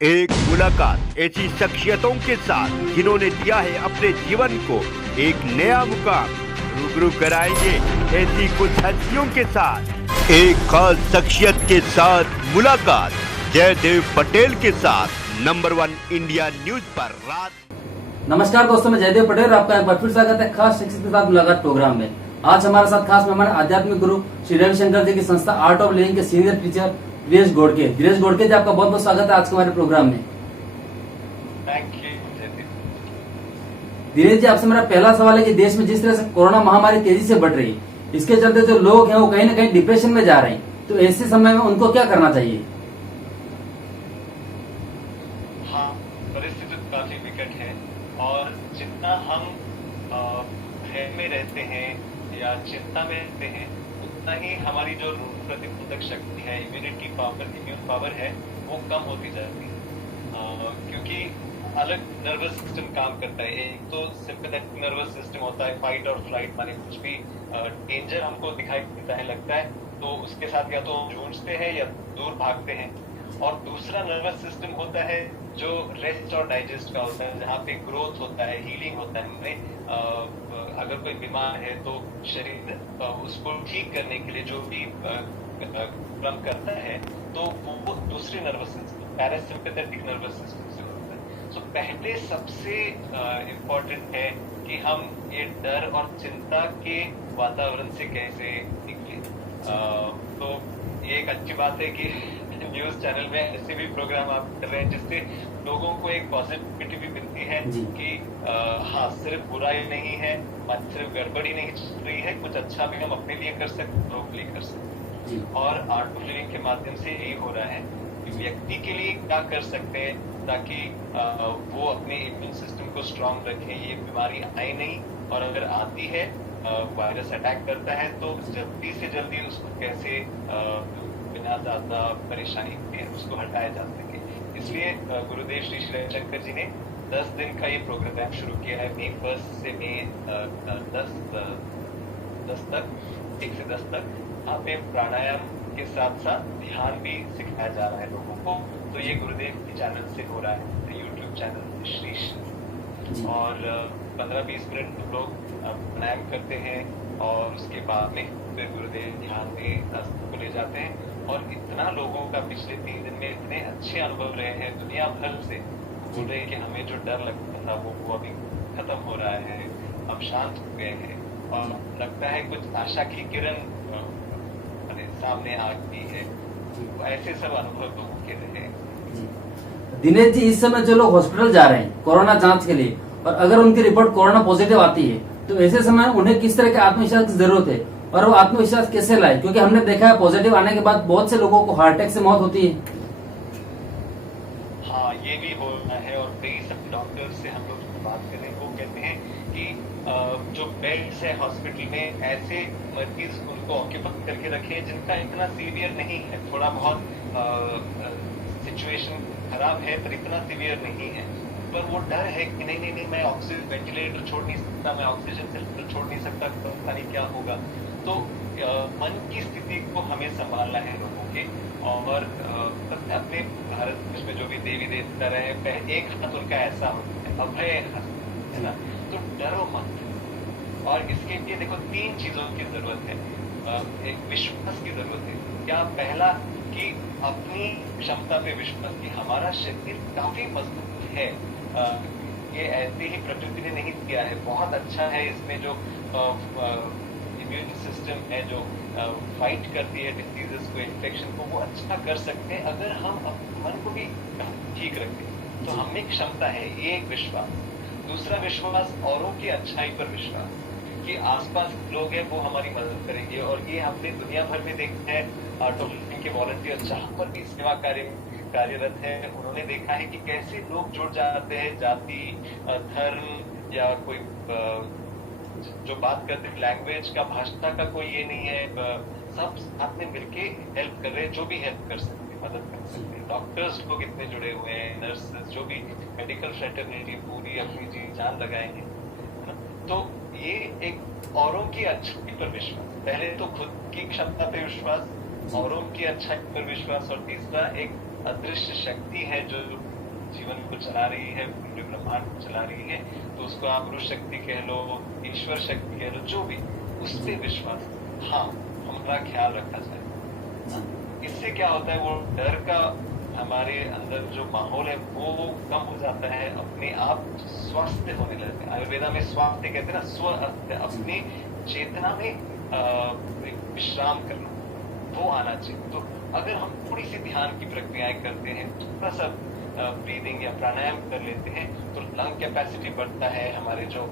एक मुलाकात ऐसी शख्सियतों के साथ जिन्होंने दिया है अपने जीवन को एक नया मुकाम। रूबरू कराएंगे ऐसी कुछ हस्तियों के साथ एक खास शख्सियत के साथ मुलाकात। जयदेव पटेल के साथ नंबर 1 इंडिया न्यूज पर रात। नमस्कार दोस्तों, मैं जयदेव पटेल, आपका एक बार फिर स्वागत है खास शख्सियत के साथ मुलाकात प्रोग्राम में। आज हमारे साथ खास मेहमान आध्यात्मिक गुरु श्री रविशंकर जी की संस्था आर्ट ऑफ लिविंग के सीनियर टीचर दिनेश गोडके जी, आपका बहुत बहुत स्वागत है आज के हमारे प्रोग्राम में। Thank you. दिनेश जी, आपसे मेरा पहला सवाल है कि देश में जिस तरह से कोरोना महामारी तेजी से बढ़ रही है, इसके चलते जो लोग हैं वो कहीं ना कहीं डिप्रेशन में जा रहे हैं, तो ऐसे समय में उनको क्या करना चाहिए? हाँ, परिस्थिति काफी विकट है और जितना हम भय में रहते हैं या चिंता में रहते हैं, उतना ही हमारी जो रोग प्रतिरोधक शक्ति है, इम्यून पावर है, वो कम होती जाती है। क्योंकि अलग नर्वस सिस्टम काम करता है। एक तो सिंपैथेटिक नर्वस सिस्टम होता है, फाइट और फ्लाइट, माने कुछ भी डेंजर हमको दिखाई देता है, लगता है तो उसके साथ या तो जूझते हैं या दूर भागते हैं। और दूसरा नर्वस सिस्टम होता है जो रेस्ट और डाइजेस्ट का होता है, जहाँ पे ग्रोथ होता है, हीलिंग होता है। हमें अगर कोई बीमार है तो शरीर उसको ठीक करने के लिए जो भी काम करता है, तो वो दूसरे nervous system, parasympathetic nervous system से होता है। तो पहले सबसे इम्पोर्टेंट है कि हम ये डर और चिंता के वातावरण से कैसे निकले। तो ये एक अच्छी बात है कि न्यूज चैनल में ऐसे भी प्रोग्राम आप कर रहे हैं जिससे लोगों को एक पॉजिटिविटी भी मिलती है कि हाँ, सिर्फ बुराई नहीं है, सिर्फ गड़बड़ी नहीं चल रही है, कुछ अच्छा भी हम अपने लिए कर सकते, लोगों के लिए कर सकते। और आर्ट ऑफ लिविंग के माध्यम से यही हो रहा है कि व्यक्ति के लिए क्या कर सकते हैं ताकि वो अपने इम्यून सिस्टम को स्ट्रांग रखें, ये बीमारी आए नहीं, और अगर आती है, वायरस अटैक करता है, तो जल्दी से जल्दी उसको कैसे बिना ज्यादा परेशानी के उसको हटाया जा सके। इसलिए गुरुदेव श्री रविशंकर जी ने 10 दिन का ये प्रोग्राम शुरू किया है। मई 1 से मई 10 तक, 1 से 10 तक यहाँ पे प्राणायाम के साथ साथ ध्यान भी सिखाया जा रहा है लोगों को। तो ये गुरुदेव के चैनल से हो रहा है, यूट्यूब चैनल श्री। और 15-20 मिनट लोग प्राणायाम करते हैं और उसके बाद में फिर गुरुदेव ध्यान में को ले जाते हैं। और इतना लोगों का पिछले 3 दिन में इतने अच्छे अनुभव रहे हैं, दुनिया भर से बोल रहे हैं कि हमें जो डर लगता था वो अभी खत्म हो रहा है, अब शांत हो गए हैं और लगता है कुछ आशा की किरण सामने आ गई है। ऐसे सब अनुभव लोगों के रहे हैं। दिनेश जी, इस समय जो लोग हॉस्पिटल जा रहे हैं कोरोना जांच के लिए, और अगर उनकी रिपोर्ट कोरोना पॉजिटिव आती है, तो ऐसे समय उन्हें किस तरह के आत्मविश्वास की जरूरत है और वो आत्मविश्वास कैसे लाए? क्योंकि हमने देखा है पॉजिटिव आने के बाद बहुत से लोगों को हार्ट अटैक से मौत होती है। हाँ, ये भी हो रहा है और कई सब डॉक्टर से हम लोग बात कर रहे हैं, वो कहते हैं कि जो बेड्स है हॉस्पिटल में, ऐसे मरीज उनको ऑक्यूपाई करके रखे जिनका इतना सीवियर नहीं है, थोड़ा बहुत सिचुएशन खराब है पर इतना सीवियर नहीं है, पर वो डर है कि नहीं मैं ऑक्सीजन वेंटिलेटर छोड़ नहीं सकता, मैं ऑक्सीजन सिलेंडर छोड़ नहीं सकता, पता नहीं क्या होगा। तो मन की स्थिति को हमें संभालना है लोगों के। और अपने भारत देश में जो भी देवी देवता रहे, एक हाथ उनका ऐसा होता है, अभय है ना, तो डरो मत। और इसके लिए देखो 3 चीजों की जरूरत है। एक विश्वास की जरूरत है। क्या? पहला कि अपनी क्षमता पे विश्वास, कि हमारा शरीर काफी मजबूत है, ये ऐसे ही प्रकृति ने नहीं दिया है, बहुत अच्छा है। इसमें जो इम्यून सिस्टम है जो फाइट करती है डिसीजेस को, इन्फेक्शन को, वो अच्छा कर सकते हैं अगर हम अपने मन को भी ठीक रखें। तो हमें क्षमता है, ये एक विश्वास। दूसरा विश्वास, औरों की अच्छाई पर विश्वास, कि आसपास लोग हैं वो हमारी मदद करेंगे। और ये हमने दुनिया भर में देखा है, आर्ट ऑफ लिविंग के वॉलंटियर जहाँ पर भी सेवा कार्यरत है, उन्होंने देखा है कि कैसे लोग जुड़ जाते हैं, जाति, धर्म या कोई जो बात करते हैं, लैंग्वेज का, भाषा का कोई ये नहीं है, सब साथ में मिलके हेल्प कर रहे हैं, जो भी हेल्प कर सकते हैं, मदद कर सकते हैं। डॉक्टर्स लोग इतने जुड़े हुए हैं, नर्सेस, जो भी मेडिकल फ्रेटर्निटी पूरी अपनी जी जान लगाएंगे। तो ये एक औरों की अच्छाई पर विश्वास, पहले तो खुद की क्षमता पे विश्वास, औरों की अच्छाई पर विश्वास, और तीसरा एक अदृश्य शक्ति है जो जीवन को चला रही है, पूरे ब्रह्मांड को चला रही है, तो उसको आप पुरुष शक्ति कह लो, ईश्वर शक्ति कह लो, जो भी, उस पे विश्वास, हाँ, हमारा ख्याल रखा जाए। इससे क्या होता है, वो डर का हमारे अंदर जो माहौल है वो कम हो जाता है, अपने आप स्वस्थ होने लगते हैं। आयुर्वेदा में स्वास्थ्य कहते हैं ना, स्व, अपनी चेतना में विश्राम करना, वो आना चाहिए। तो अगर हम थोड़ी सी ध्यान की प्रक्रियाएं करते हैं, थोड़ा सा ब्रीदिंग या प्राणायाम कर लेते हैं, तो लंग कैपेसिटी बढ़ता है, हमारे जो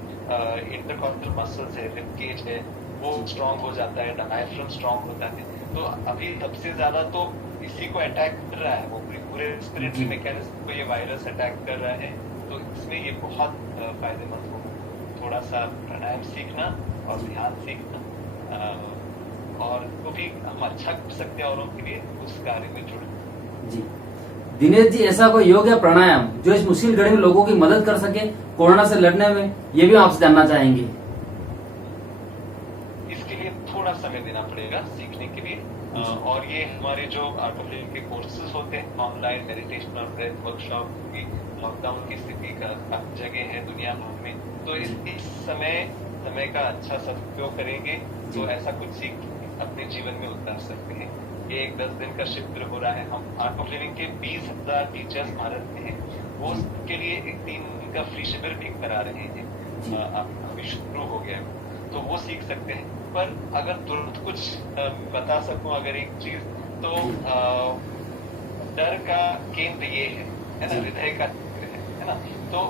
इंटरकॉस्टल मसल्स है, रिब केज है, वो स्ट्रांग हो जाता है, डायफ्राम स्ट्रांग होता है। तो अभी सबसे ज्यादा तो इसी को अटैक कर रहा है, वो पूरे रेस्पिरेटरी मैकेनिज्म को ये वायरस अटैक कर रहा है। तो इसमें ये बहुत फायदेमंद होगा, थोड़ा सा प्राणायाम सीखना और ध्यान सीखना, और तो भी हम अच्छा कर सकते हैं औरों के लिए, उस कार्य में जुड़े। जी दिनेश जी, ऐसा कोई योग या प्राणायाम जो इस मुश्किल घड़ी में लोगों की मदद कर सके कोरोना से लड़ने में, ये भी आपसे जानना चाहेंगे। इसके लिए थोड़ा समय देना पड़ेगा सीखने के लिए, और ये हमारे जो आर्ट ऑफ लिविंग के कोर्सेज होते हैं, ऑनलाइन मेडिटेशन और ब्रेथ वर्कशॉप की, लॉकडाउन की स्थिति का जगह है दुनिया भर में, तो इस समय का अच्छा सदुपयोग करेंगे तो ऐसा कुछ सीख अपने जीवन में उतार सकते हैं। ये एक 10 दिन का शिविर हो रहा है, हम आर्ट ऑफ लिविंग के 20,000 टीचर्स भारत में हैं, वो उसके लिए एक 3 दिन का फ्री शिविर भी करा रहे हैं, अभी शुरू हो गया, तो वो सीख सकते हैं। पर अगर तुरंत कुछ बता सकूं अगर एक चीज, तो डर का केंद्र ये है ना, हृदय का केंद्र है ना, तो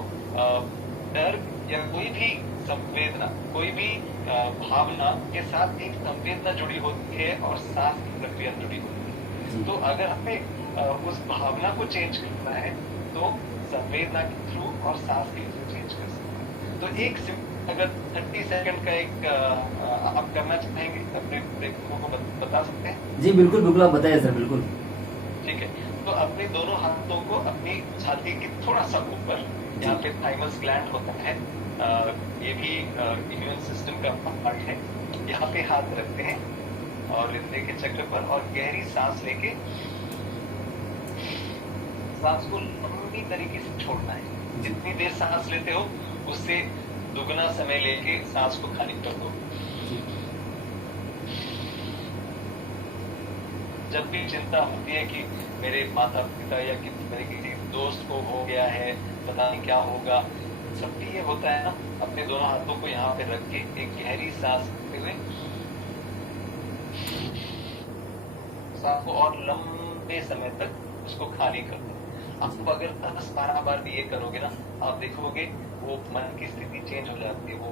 डर या कोई भी संवेदना, कोई भी भावना के साथ एक संवेदना जुड़ी होती है और सांस की प्रक्रिया जुड़ी होती है। तो अगर हमें उस भावना को चेंज करना है तो संवेदना के थ्रू और सांस के थ्रू चेंज कर सकते हैं। तो एक अगर 30 सेकंड का एक आप करना चाहेंगे, अपने प्रेक्षकों को बता सकते हैं? जी बिल्कुल बिल्कुल, आप बताइए सर। बिल्कुल ठीक है, तो अपने दोनों हाथों को अपनी छाती के थोड़ा सा ऊपर, यहाँ पे थाइमस ग्लैंड होता है, ये भी इम्यून सिस्टम का पार्ट है, यहाँ पे हाथ रखते हैं और हृदय के चक्र पर, और गहरी सांस लेके सांस को लंबी तरीके से छोड़ना है। जितनी देर सांस लेते हो उससे दुगना समय लेके सांस को खाली कर दो। जब भी चिंता होती है कि मेरे माता पिता या मेरे किसी दोस्त को हो गया है, पता नहीं क्या होगा, जब भी ये होता है ना, अपने दोनों हाथों को यहाँ पे रख के एक गहरी सांस लेते हुए सांस को और लंबे समय तक उसको खाली कर दो। आप अगर 10-12 बार भी ये करोगे ना, आप देखोगे वो मन की स्थिति चेंज हो जाती है, वो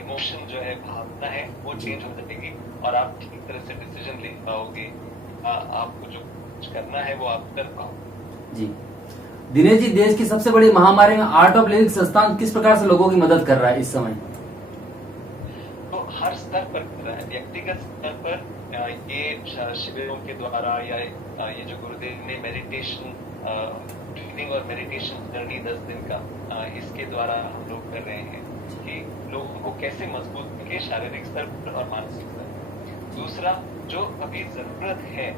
इमोशन जो है, भावना है, वो चेंज हो जाएगी और आप ठीक तरह से डिसीजन ले पाओगे। आपको जो कुछ करना है वो आप कर पाओगे। जी दिनेश जी, देश की सबसे बड़ी महामारी में आर्ट ऑफ लिविंग संस्थान किस प्रकार से लोगों की मदद कर रहा है इस समय? तो हर स्तर पर कर रहा है, व्यक्तिगत स्तर पर ये शिविरों के द्वारा, या ये जो गुरुदेव ने मेडिटेशन ट्रेनिंग और मेडिटेशन जर्नी 10 दिन का, इसके द्वारा हम लोग कर रहे हैं कि लोगों को कैसे मजबूत करके शारीरिक स्तर पर और मानसिक स्तर पर। दूसरा, जो अभी जरूरत है,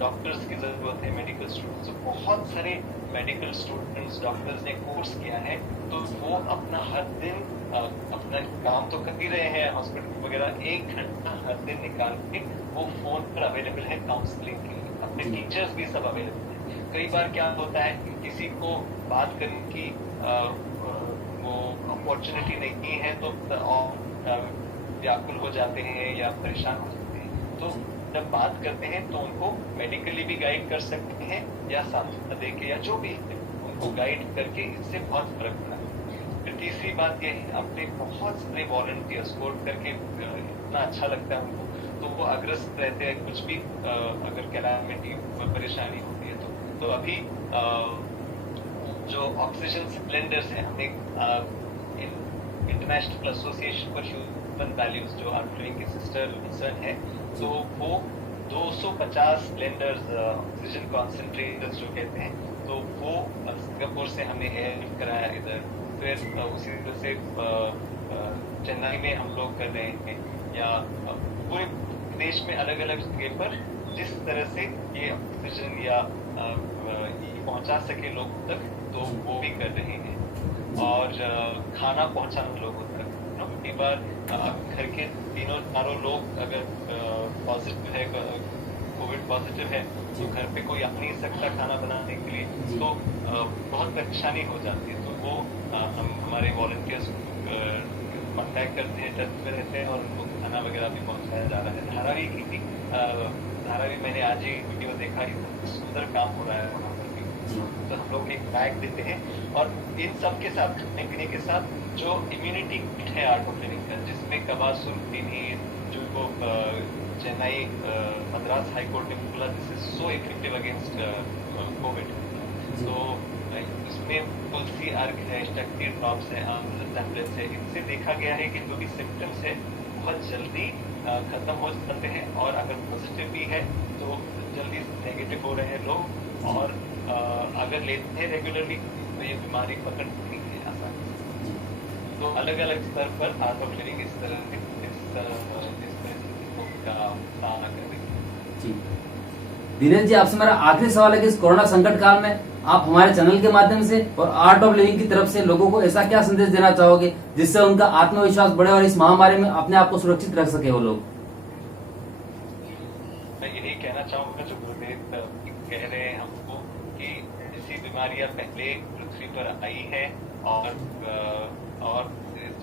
डॉक्टर्स की जरूरत है, मेडिकल स्टूडेंट्स, तो बहुत सारे मेडिकल स्टूडेंट्स, डॉक्टर्स ने कोर्स किया है, तो वो अपना हर दिन अपना काम तो कर ही रहे हैं हॉस्पिटल वगैरह, 1 घंटा हर दिन निकाल के वो फोन पर अवेलेबल है काउंसलिंग के लिए। अपने टीचर्स भी सब अवेलेबल है। कई बार क्या होता है कि किसी को बात करने की वो अपॉर्चुनिटी नहीं है, तो और व्याकुल हो जाते हैं या परेशान हो जाते हैं, तो जब बात करते हैं तो उनको मेडिकली भी गाइड कर सकते हैं, या सांत्वना देके, या जो भी उनको गाइड करके, इससे बहुत फर्क पड़ा। फिर तीसरी बात यह है, अपने बहुत सारे वॉलंटियर्स कोर्ट करके इतना अच्छा लगता है उनको, तो वो अग्रस्त रहते हैं, कुछ भी अगर कैलामिटी परेशानी होती है तो अभी जो ऑक्सीजन सिलेंडर्स हैं, हमने international association for human values, जो आर्ट लिविंग की सिस्टर कंसर्न है, तो वो 250 सिलेंडर्स, ऑक्सीजन कॉन्सेंट्रेटर्स जो कहते हैं, तो वो सिंगापुर से हमने एयर कराया इधर। फिर उसी तरह से चेन्नई में हम लोग कर रहे हैं, या पूरे देश में अलग अलग जगह पर जिस तरह से ये ऑक्सीजन या ये पहुंचा सके लोगों तक, तो वो भी कर रहे हैं। और खाना पहुंचाना लोगों तक। कई बार घर के 3-4 लोग अगर पॉजिटिव है, कोविड पॉजिटिव है, तो घर पे कोई आ नहीं सकता खाना बनाने के लिए, तो बहुत परेशानी हो जाती है। तो वो हमारे वॉलंटियर्स कॉन्टैक्ट करते हैं, टच में रहते हैं और उनको खाना वगैरह भी पहुंचाया जा रहा है। धारावी की भी मैंने आज ही वीडियो देखा, सुंदर काम हो रहा है वहाँ पर भी। तो हम लोग एक बैग देते हैं और इन सब के साथ, खाने पीने के साथ, जो इम्यूनिटी किट है आर्टो क्लिनिक का, जिसमें कबासुन जो चेन्नई मद्रास हाई कोर्ट ने बोला this is so effective against Covid, तो इसमें तुलसी अर्क है, शक्ति ड्रॉप्स है, टैबलेट्स है। इनसे देखा गया है कि जो भी सिम्टम्स है बहुत जल्दी खत्म हो जाते हैं, और अगर पॉजिटिव भी है तो जल्दी नेगेटिव हो रहे हैं लोग, और अगर लेते हैं रेगुलरली तो ये बीमारी पकड़ती है आसानी से। तो अलग अलग स्तर पर आर्टो क्लिनिक इस तरह का सामना कर रही है। दिनेश जी, आपसे मेरा आखिरी सवाल है कि इस कोरोना संकट काल में आप हमारे चैनल के माध्यम से और आर्ट ऑफ लिविंग की तरफ से लोगों को ऐसा क्या संदेश देना चाहोगे जिससे उनका आत्मविश्वास बढ़े और इस महामारी में अपने आप को सुरक्षित रख सके वो लोग? मैं यही कहना चाहूंगा जो गुरुदेव कह रहे हैं हमको, कि ऐसी बीमारियां पहले पृथ्वी पर आई है और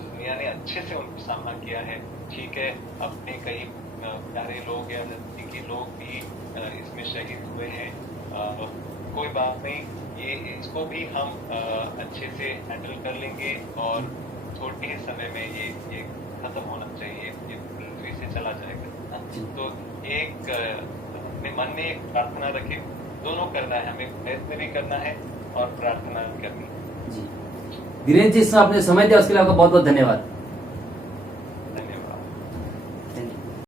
दुनिया ने अच्छे से उनका सामना किया है। ठीक है, अपने कई प्यारे लोग या नजदीकी लोग भी इसमें शहीद हुए हैं, कोई बात नहीं, इसको भी हम अच्छे से हैंडल कर लेंगे और थोड़े ही समय में ये खत्म होना चाहिए, ये पृथ्वी से चला जाएगा। तो एक अपने मन में एक प्रार्थना रखे, दोनों करना है, हमें प्रयत्न भी करना है और प्रार्थना भी करनी है। दिनेश जी, इसमें अपने समय दिया उसके लिए आपका बहुत बहुत धन्यवाद।